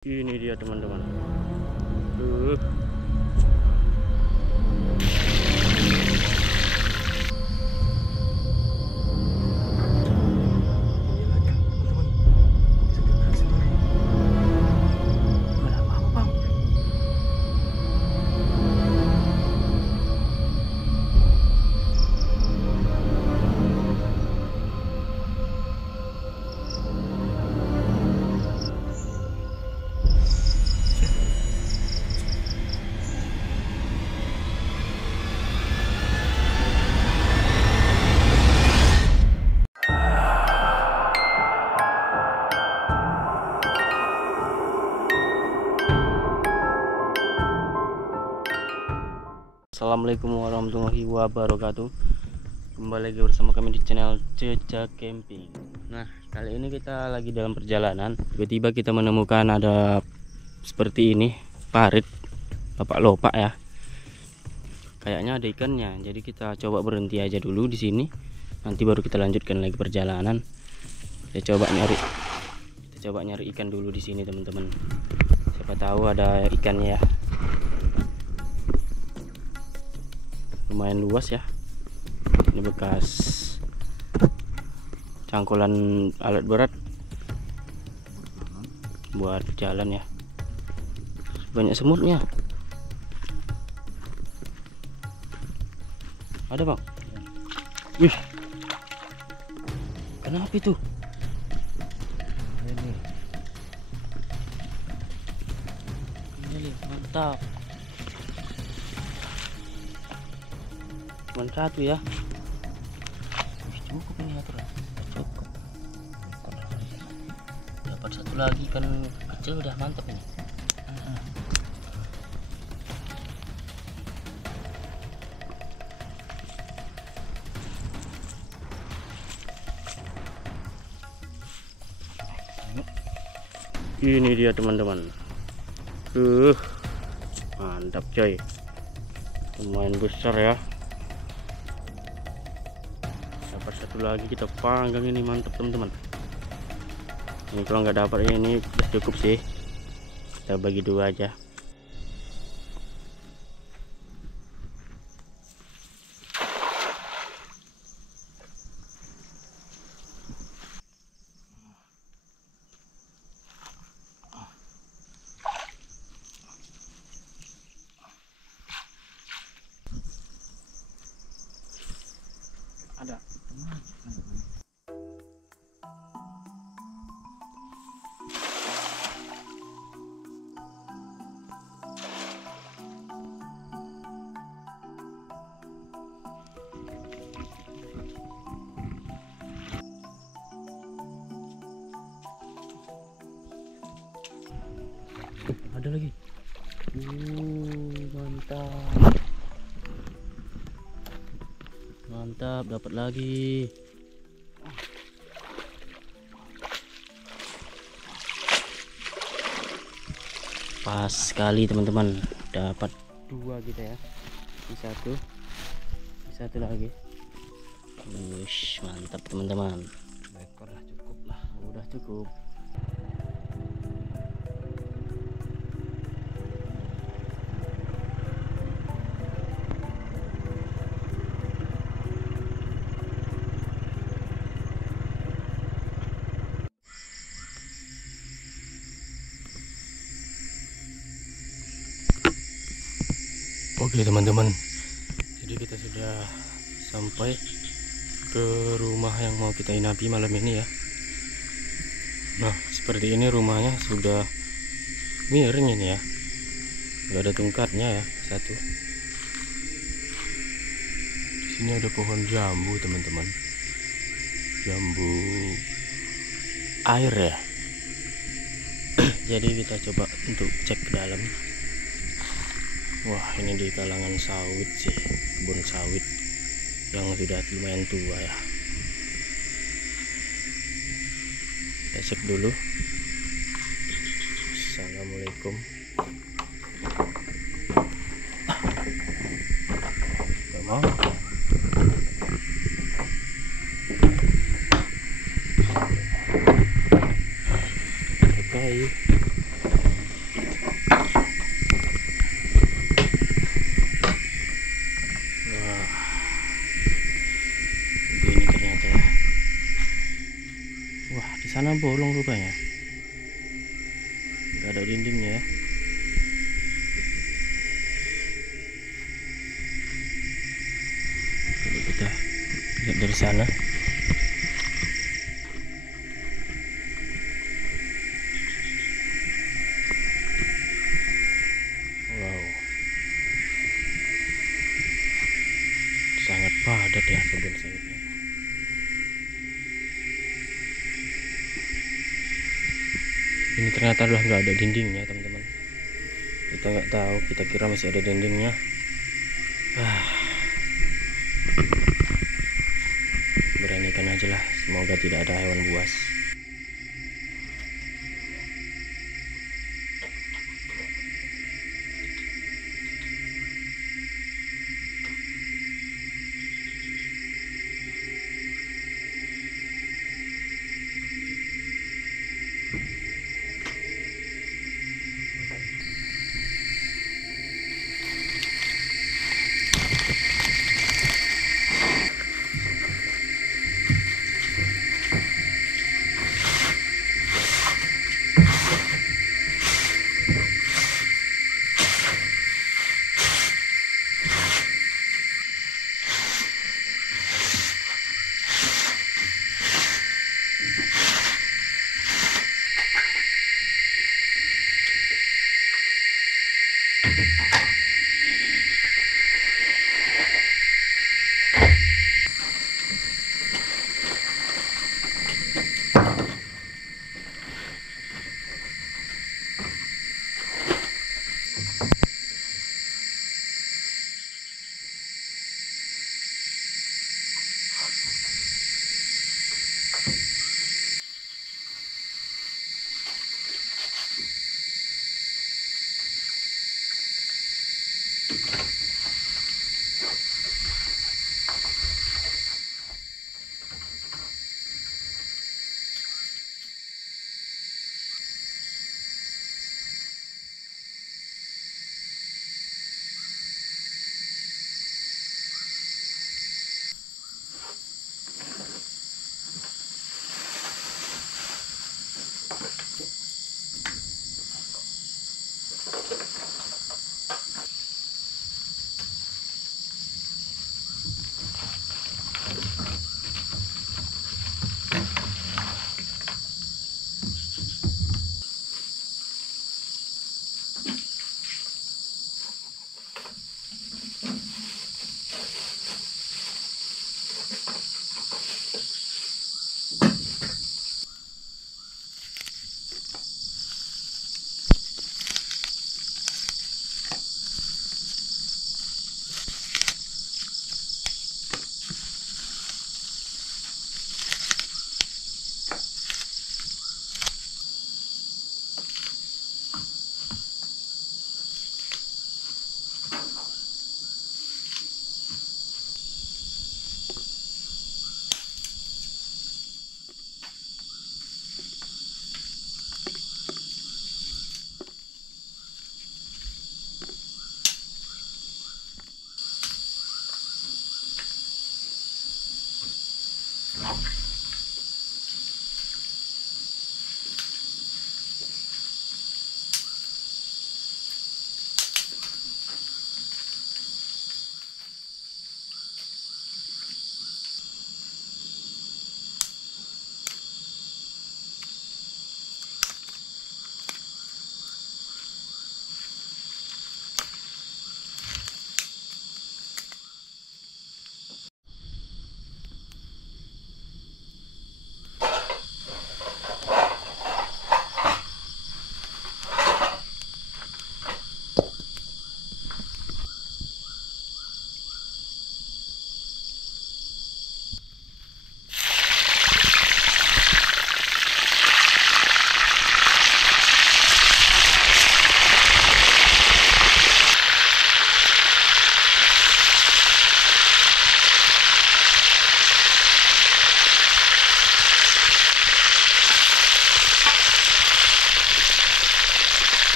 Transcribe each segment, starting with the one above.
Ini dia teman-teman. Assalamualaikum warahmatullahi wabarakatuh. Kembali lagi bersama kami di channel Jejak Camping. Nah, kali ini kita lagi dalam perjalanan. Tiba-tiba kita menemukan ada seperti ini, parit bapak lopak ya. Kayaknya ada ikannya. Jadi kita coba berhenti aja dulu di sini. Nanti baru kita lanjutkan lagi perjalanan. Kita coba nyari ikan dulu di sini, teman-teman. Siapa tahu ada ikannya ya. Lumayan luas ya, ini bekas cangkulan alat berat buat jalan ya. Banyak semutnya. Ada bang? Wih, kenapa itu? Ini mantap. Cuma satu ya. Cukup ini aturan. Cukup. Dapat satu lagi kan kecil udah mantap ini. Ini dia teman-teman. Mantap coy. Lumayan besar ya. Dapat satu lagi, kita panggang ini, mantap teman-teman. Ini kalau nggak dapat ini udah cukup sih, kita bagi dua aja. Ada. Ada lagi. Mantap. Mantap, dapat lagi. Pas sekali teman-teman, dapat dua kita ya. Ini satu lagi. Wush, mantap teman-teman. Ekor lah, cukup lah. Udah cukup. Oke teman-teman, jadi kita sudah sampai ke rumah yang mau kita inapi malam ini ya. Nah, seperti ini rumahnya, sudah miring ini ya, nggak ada tungkatnya ya. Satu di sini ada pohon jambu teman-teman, jambu air ya. Jadi kita coba untuk cek ke dalam. Wah, ini di kalangan sawit sih, kebun sawit yang sudah lumayan tua ya. Kita cek dulu. Assalamualaikum. Gak mau. Kayu. bolong rupanya, nggak ada dindingnya ya. Coba kita lihat dari sana. Wow, sangat padat ya kebun sawitnya. Ini ternyata adalah nggak ada dindingnya teman-teman. Kita nggak tahu, kita kira masih ada dindingnya. Beranikan aja lah, semoga tidak ada hewan buas.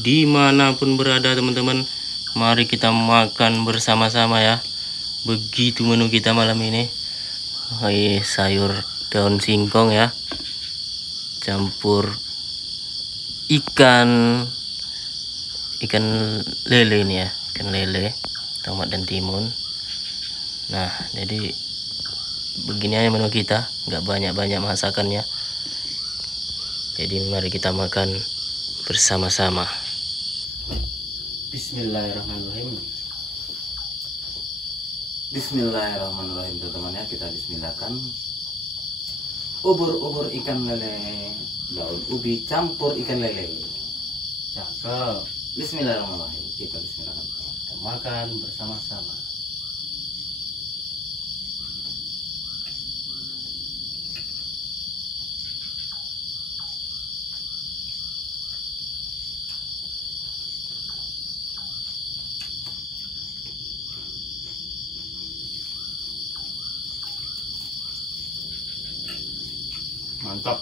dimanapun berada teman-teman. Mari kita makan bersama-sama ya. Begitu menu kita malam ini. Sayur daun singkong ya, campur ikan lele ini ya, ikan lele, tomat dan timun. Nah, jadi begini aja menu kita, nggak banyak-banyak masakannya. Jadi mari kita makan bersama-sama. Bismillahirrahmanirrahim. Bismillahirrahmanirrahim teman-teman ya, kita bismillahkan. Ubur ikan lele, daun ubi campur ikan lele. Cakep. Bismillahirrahmanirrahim. Kita bismillahkan. Kita makan bersama-sama. Mantap.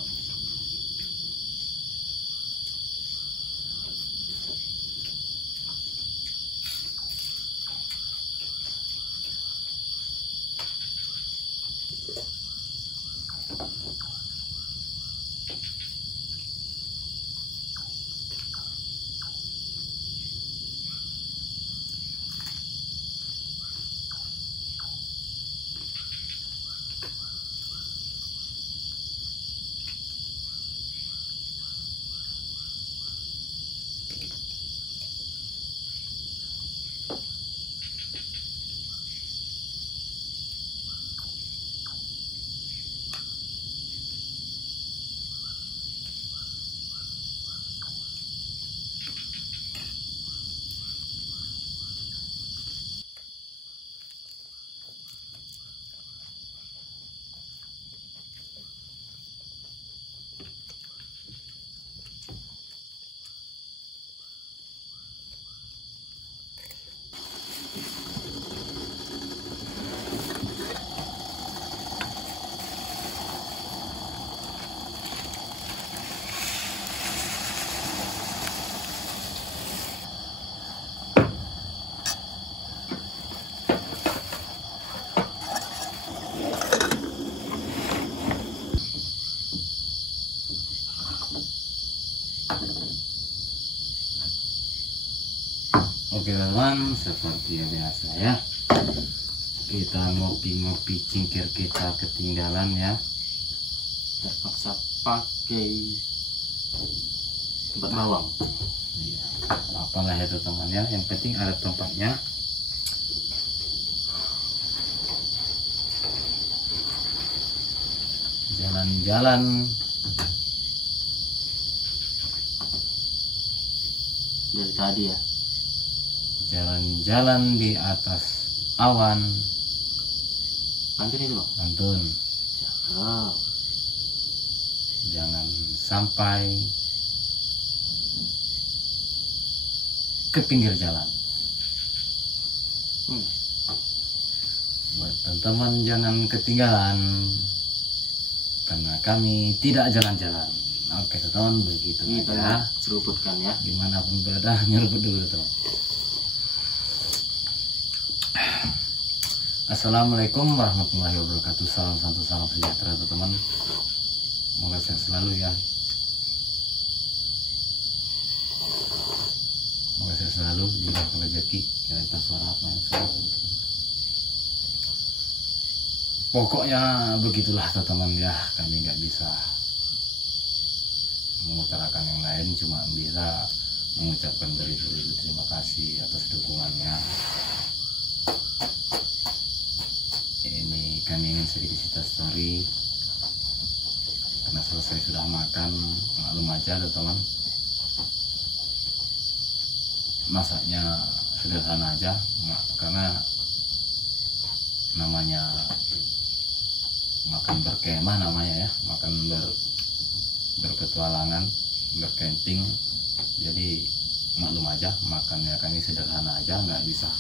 Oke teman-teman, seperti biasa ya, kita ngopi-ngopi cingkir kita ketinggalan ya. Terpaksa pakai tempat bawang. Iya, apalah ya teman ya, yang penting ada tempatnya. Jalan-jalan Dari tadi ya. jalan-jalan di atas awan. Pantun itu bang. Pantun, Cakep. jangan sampai ke pinggir jalan. Buat teman-teman jangan ketinggalan, karena kami tidak jalan-jalan. Oke teman, begitu Kita aja. seruputkan ya. Dimanapun berada, nyeruput dulu teman. Assalamualaikum warahmatullahi wabarakatuh. Salam santu, salam sejahtera teman-teman. Semoga sehat selalu ya. Semoga sehat selalu, dimudahkan rezeki, kita suara apa yang suara teman-teman. Pokoknya begitulah teman-teman ya, kami nggak bisa mengutarakan yang lain, cuma bisa mengucapkan beribu-ribu terima kasih atas dukungannya. Ini kami ingin sedikit cerita story, karena selesai sudah makan, maklum aja teman-teman, masaknya sederhana aja, karena namanya makan berkemah namanya ya, makan berpetualangan, bercamping. Jadi maklum aja, makannya kami sederhana aja, nggak bisa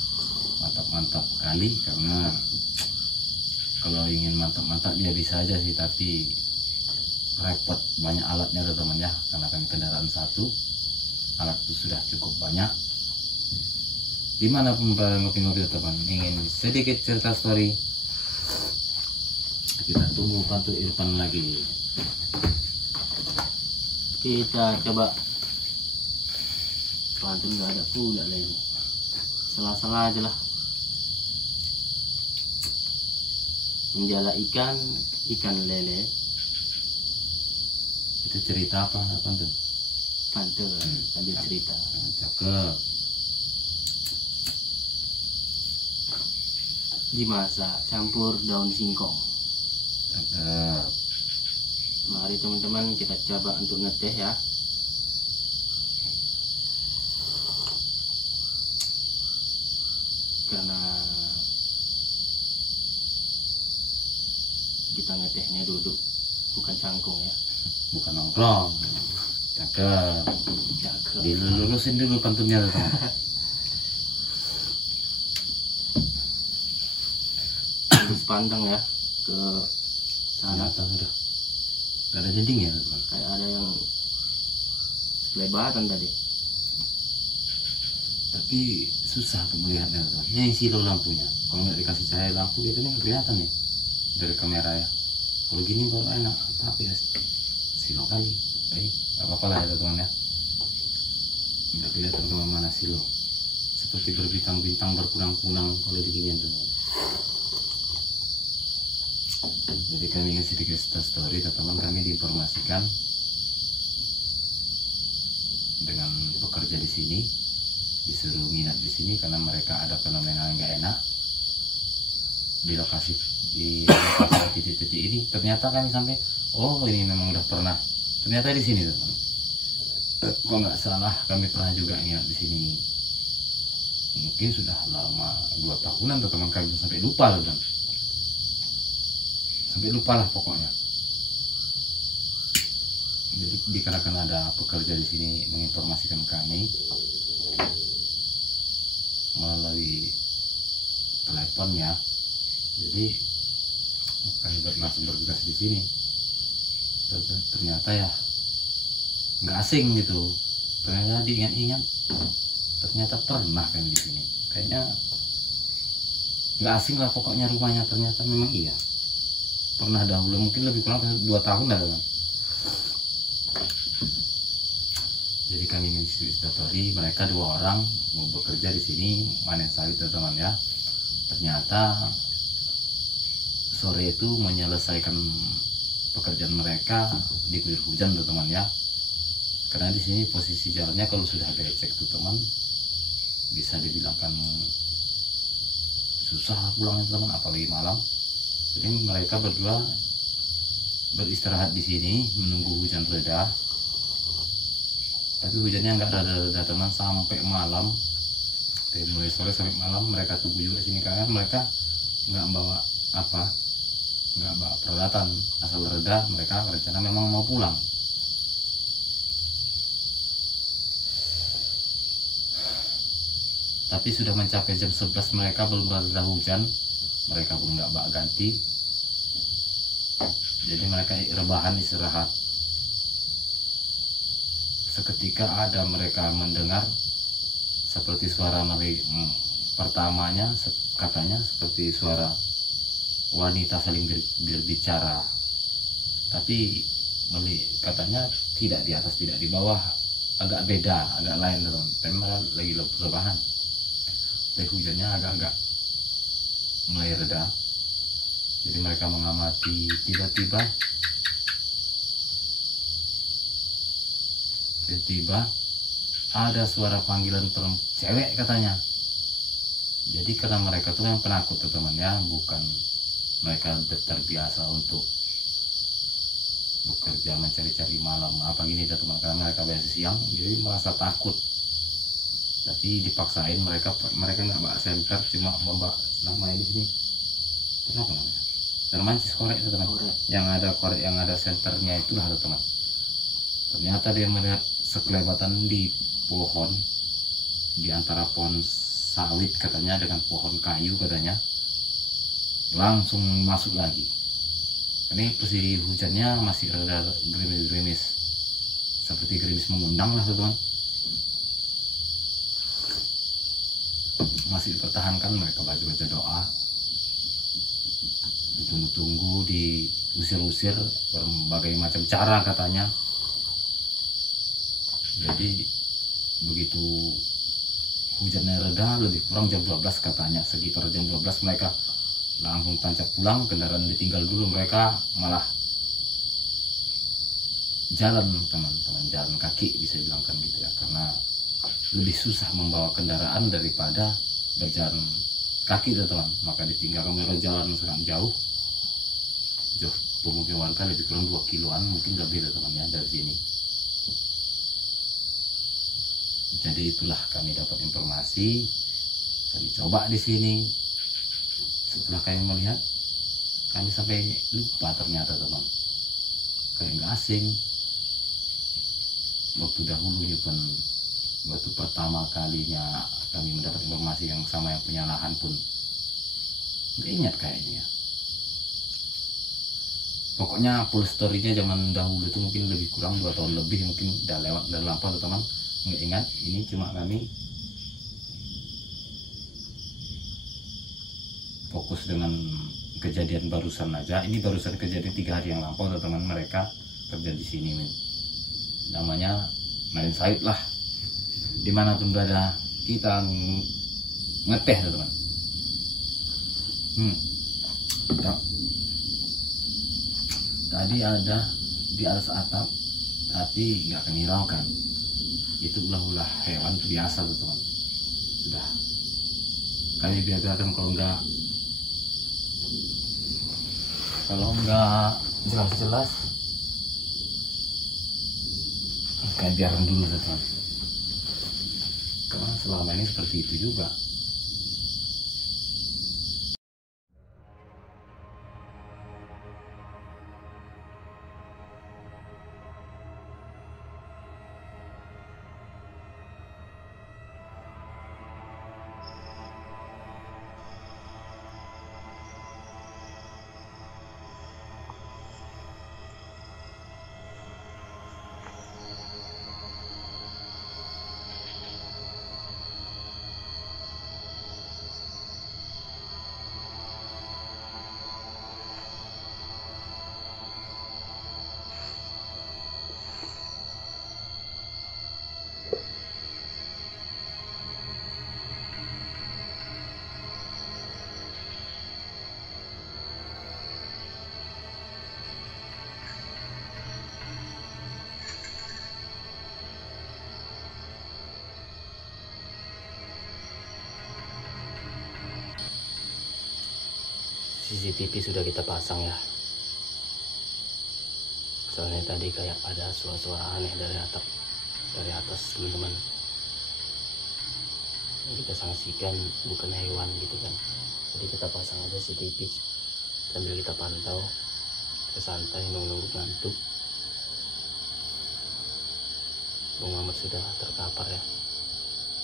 mantap-mantap kali, karena kalau ingin mantap-mantap ya bisa aja sih, tapi repot, banyak alatnya teman-teman ya, karena kami kendaraan satu. alat itu sudah cukup banyak. Dimanapun berada ngopi-ngopi teman ingin sedikit cerita story, kita tunggu Pantun Irfan lagi. Kita coba. Pantun nggak ada pula lah ini. Salah-salah aja lah. Menjala ikan lele. Itu cerita apa Pantun? Pantun sambil cerita. Cakep. Dimasak campur daun singkong. Cakep. Mari teman-teman kita coba untuk ngeteh ya. Karena kita ngetehnya duduk, bukan cangkung ya. Bukan nongkrong. Cakep. Cakep. Dilurusin dulu pantunnya teman. Terus pandang ya ke sana. Ternyata udah gak ada dinding ya teman. Kayak ada yang kelebatan tadi. Tapi susah untuk melihatnya teman. Ini silo lampunya. Kalau nggak dikasih cahaya lampu gitu nih kelihatan nih dari kamera ya. Kalau gini baru enak. Tapi ya silo kali. Baik, nggak apa-apa lah ya teman ya. Nggak kelihatan kemana-mana silo. Seperti berbintang-bintang berkunang-kunang kalau diginian teman. Jadi kami ingin sedikit story teman-teman, kami diinformasikan dengan pekerja di sini disuruh nginap di sini karena mereka ada fenomena yang nggak enak di lokasi titik-titik ini. Ternyata kami sampai oh ini memang udah pernah ternyata di sini teman. Kok nggak salah kami pernah juga nginap di sini. Mungkin sudah lama 2 tahunan teman, kami sampai lupa loh kan. Sampai lupa lah pokoknya. Jadi dikarenakan ada pekerja di sini menginformasikan kami melalui telepon ya. Jadi kami langsung bertugas di sini. Ternyata ya nggak asing gitu. Ternyata diingat-ingat, ternyata pernah kami di sini. Kayaknya nggak asing lah pokoknya rumahnya. Ternyata memang iya. Pernah dahulu, mungkin lebih kurang 2 tahun lah kan. Jadi kami ingin story, mereka 2 orang mau bekerja di sini panen sawit teman ya. Ternyata sore itu menyelesaikan pekerjaan mereka diguyur hujan teman ya. Karena di sini posisi jalannya kalau sudah becek tuh teman, bisa dibilangkan susah pulangnya teman, apalagi malam. Jadi mereka berdua beristirahat di sini menunggu hujan reda. Tapi hujannya nggak reda teman sampai malam. Dari mulai sore sampai malam mereka tunggu juga sini karena mereka nggak bawa apa, nggak bawa peralatan. Asal reda mereka rencana memang mau pulang. Tapi sudah mencapai jam 11 mereka belum reda hujan. Mereka pun nggak bak ganti, jadi mereka rebahan istirahat. Seketika ada mereka mendengar seperti suara pertamanya katanya seperti suara wanita saling berbicara, tapi katanya tidak di atas tidak di bawah, agak beda, agak lain teman. Tapi mereka lagi rebahan. Tapi hujannya agak-agak mulai reda. Jadi mereka mengamati, tiba-tiba ada suara panggilan cewek katanya. Jadi karena mereka tuh yang penakut teman ya, bukan mereka terbiasa untuk bekerja mencari-cari malam apa gini teman, karena mereka biasa siang jadi merasa takut. Tapi dipaksain mereka nggak bawa senter, cuma bawa namanya di sini apa namanya, termancis korek teman, yang ada korek yang ada senternya itulah teman. Ternyata dia melihat sekelebatan di pohon, di antara pohon sawit katanya dengan pohon kayu katanya, langsung masuk lagi. Ini posisi hujannya masih rada gerimis-gerimis, seperti gerimis mengundang lah teman. masih dipertahankan, mereka baca-baca doa, ditunggu-tunggu, diusir-usir berbagai macam cara katanya. Jadi begitu hujannya reda, lebih kurang jam 12 katanya, sekitar jam 12 mereka langsung tancap pulang, kendaraan ditinggal dulu, mereka malah jalan teman-teman, jalan kaki bisa bilangkan gitu ya, karena lebih susah membawa kendaraan daripada berjalan kaki teman-teman. Maka ditinggalkan mereka jalan sangat jauh pemukiman warga, lebih kurang 2 kiloan mungkin lebih teman-teman ya dari sini. Jadi itulah kami dapat informasi, kami coba di sini. Setelah kami melihat, kami sampai lupa ternyata teman, kayak nggak asing. Waktu dahulunya pun, waktu pertama kalinya kami mendapat informasi yang sama yang punya lahan pun nggak ingat kayaknya. Pokoknya full story-nya zaman dahulu itu mungkin lebih kurang 2 tahun lebih, mungkin udah lewat dan lampau teman, nggak ingat. Ini cuma kami fokus dengan kejadian barusan aja. Ini barusan kejadian 3 hari yang lampau teman, mereka kerja di sini namanya main sawit lah, dimanapun berada kita ngeteh teman. Tadi ada di atas atap tapi nggak kami hiraukan, itu ulah-ulah hewan itu biasa teman. Sudah kami biarkan, kalau nggak jelas-jelas kami biarkan dulu teman, karena selama ini seperti itu juga. CCTV sudah kita pasang ya, soalnya tadi kayak ada suara-suara aneh dari atas teman-teman. Kita sanksikan bukan hewan gitu kan, jadi kita pasang aja CCTV sambil kita pantau, kita santai nunggu ngantuk. Bung Mamat sudah terkapar ya,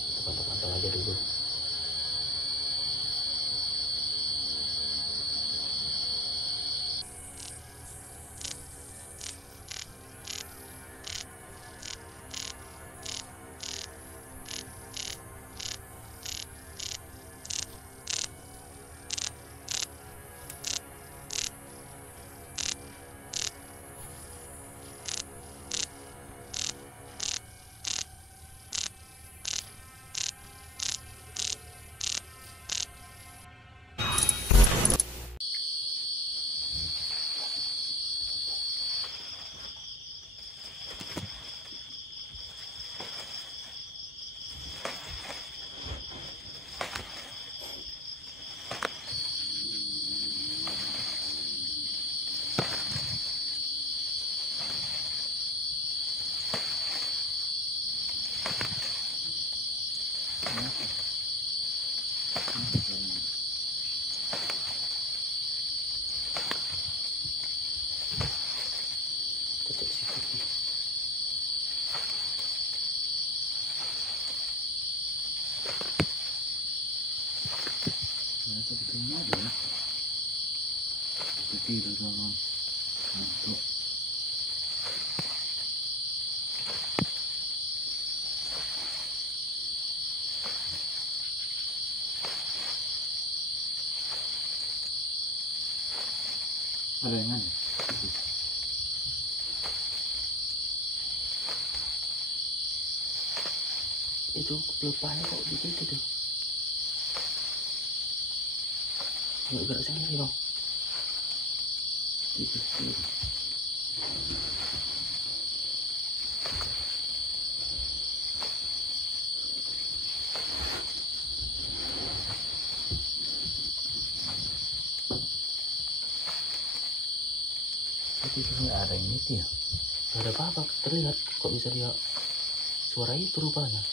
kita pantau-pantau aja dulu. Ada yang ada. Itu pelepahnya kok di situ tuh. Nggak gerak sendiri bang. Itu. Tapi itu nggak ada yang itu ya. Nggak ada apa-apa terlihat. Kok bisa dia suara itu rupanya.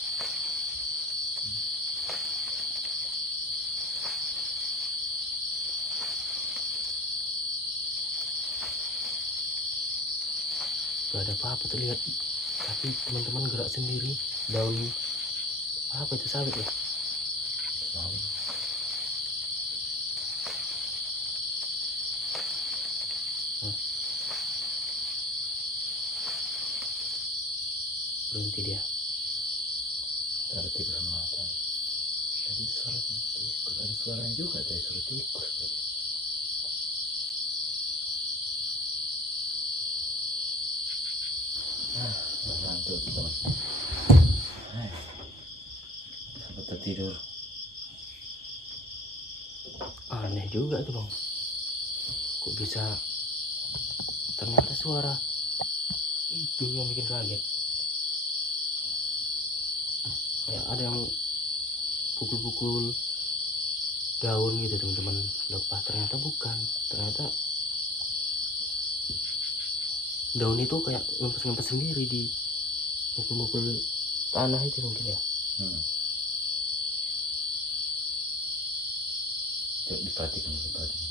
Gak ada apa-apa terlihat, tapi teman-teman gerak sendiri. Daun apa itu, sawit ya? Sawit. Berhenti dia. Ada tikus sama mata. Tadi suara tikus, ada suaranya juga dari suara tikus berarti. Ngantuk teman. Sampai tertidur. Aneh juga itu bang. Kok bisa ternyata suara itu yang bikin kaget. Kayak ada yang pukul-pukul daun gitu teman-teman. Lepas ternyata bukan. Ternyata daun itu kayak ngempes-ngempes sendiri di mukul-mukul tanah itu mungkin ya. Coba diperhatikan seperti ini.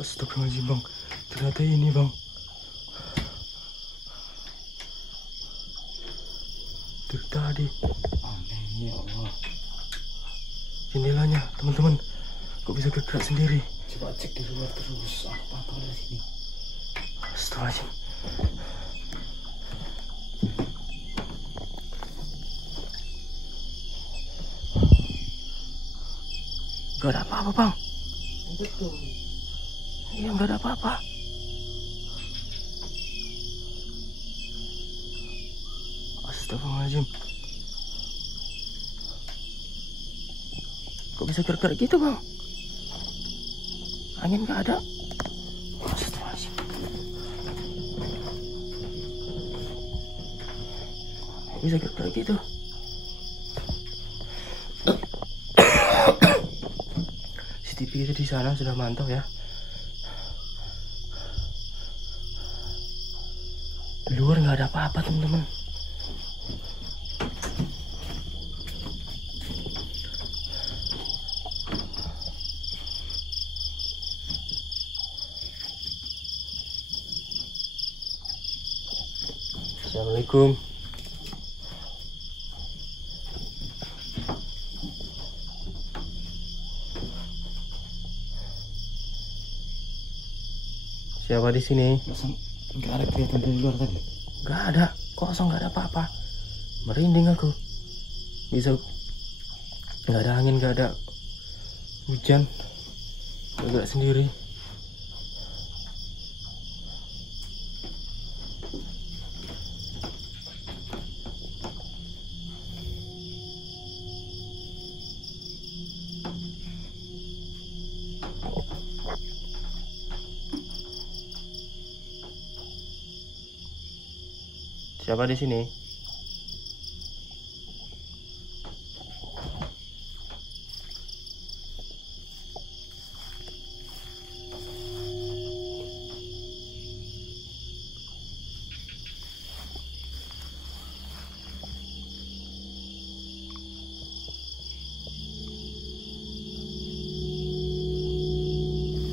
Astagfirullahaladzim bang, ternyata ini bang. Dari tadi Aneh ya Allah. jendelanya teman-teman, kok bisa bergerak sendiri? Coba cek di luar terus. Apa dari sini? Astagfirullahaladzim. Gak ada apa-apa bang. Betul. Iya gak ada apa-apa. Astagfirullahaladzim. Kok bisa gerak-gerak gitu bang? Angin gak ada. Astagfirullahaladzim. Kok bisa gerak-gerak gitu? CCTV itu di sana sudah mantau ya. Di luar nggak ada apa-apa teman-teman. Assalamualaikum. Siapa di sini? Nggak ada kelihatan dari luar tadi. Gak ada, kosong, gak ada apa-apa. Merinding aku. Bisa nggak ada angin, nggak ada hujan, bergerak sendiri. Siapa di sini?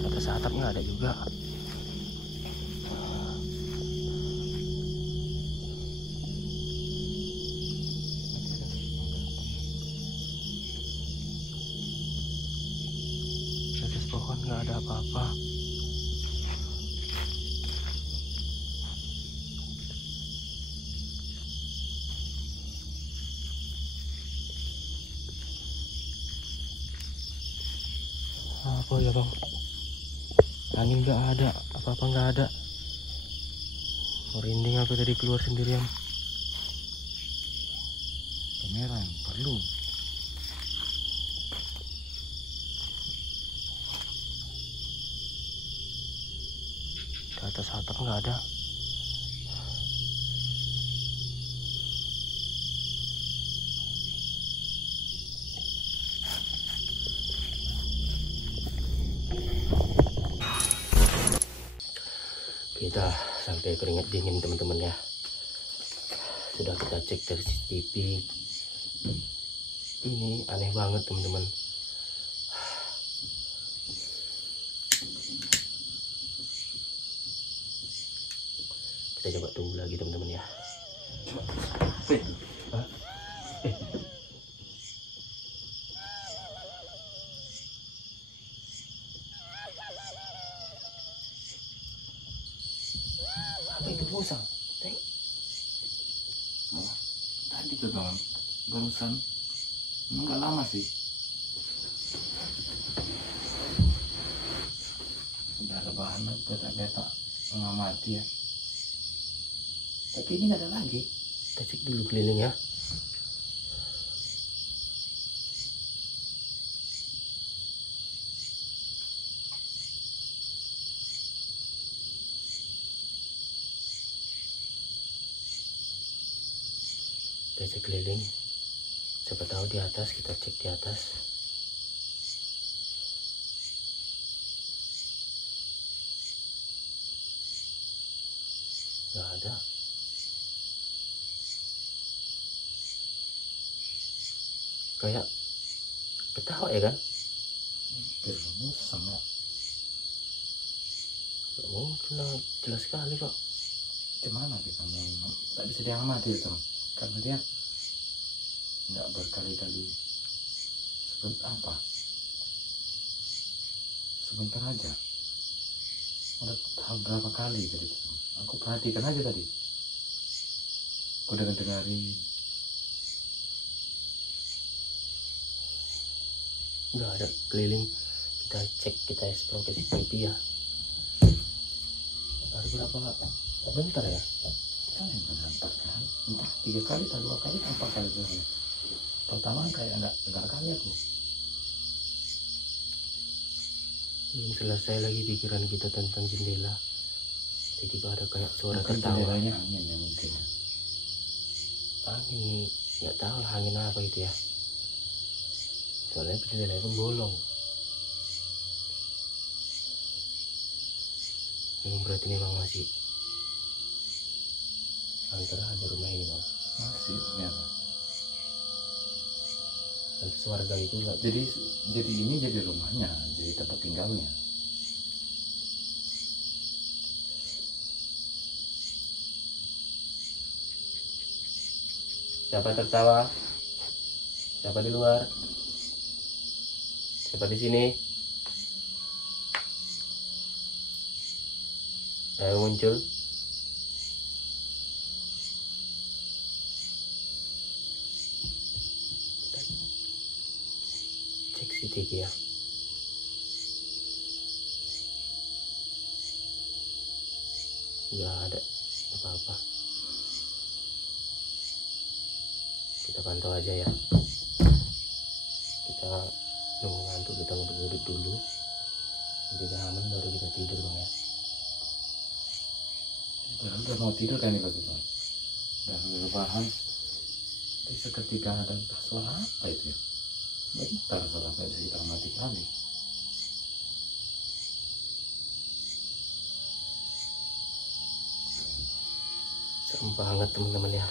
Atas atap nggak ada juga. Di atas pohon nggak ada apa-apa. Apa ya bang? Angin nggak ada, apa-apa nggak ada. Merinding aku tadi keluar sendirian. Kamera yang perlu. Di atas atap nggak ada. Kita sampai keringat dingin teman-teman ya. Sudah kita cek dari CCTV. Ini aneh banget teman-teman. Kita coba tunggu lagi teman-teman ya. Hah? Apa itu musang? Teng. Tadi tuh kawan, barusan nggak lama sih. Udah ada bahan beta mengamati ya. Tapi ini nggak ada lagi. Kita cek dulu keliling ya. Kita cek keliling. Siapa tahu di atas, kita cek di atas. Gak ada. Kayak ketawa ya kan? Bermus sama Gak mungkin lah, jelas sekali kok. gimana kita mau tak bisa diamati teman, karena dia nggak berkali-kali sebentar aja. Udah tahu berapa kali tadi teman. Aku perhatikan aja tadi. Aku dengerin. Nggak ada keliling. Kita cek, kita explore ke CCTV ya. Ada berapa? Bentar ya. Kan yang nampak kan, entah 3 kali atau 2 kali, 4 kali juga. Pertama kayak enggak kali aku. Belum selesai lagi pikiran kita tentang jendela. Tiba-tiba ada kayak suara Mungkin tertawa. jendelanya angin ya mungkin. Angin, nggak tahu lah angin apa itu ya. Soalnya jendelanya pun bolong. Berarti memang masih antara ada rumah ini bang. Masih ternyata. Nanti warga itu nggak. Jadi ini jadi rumahnya, jadi tempat tinggalnya. Siapa tertawa? Siapa di luar? Siapa di sini? Ayo muncul. Cek CCTV ya. Nggak ada apa-apa. Kita pantau aja ya. Kita nunggu ngantuk, kita nguduk-nguduk dulu. Udah aman baru kita tidur bang ya. Padahal udah mau tidur kan nih Pak Tuan. dan rebahan. Tapi seketika ada entah suara apa itu ya, bentar suara kayak sekitar mati kali. Serem banget teman-teman ya.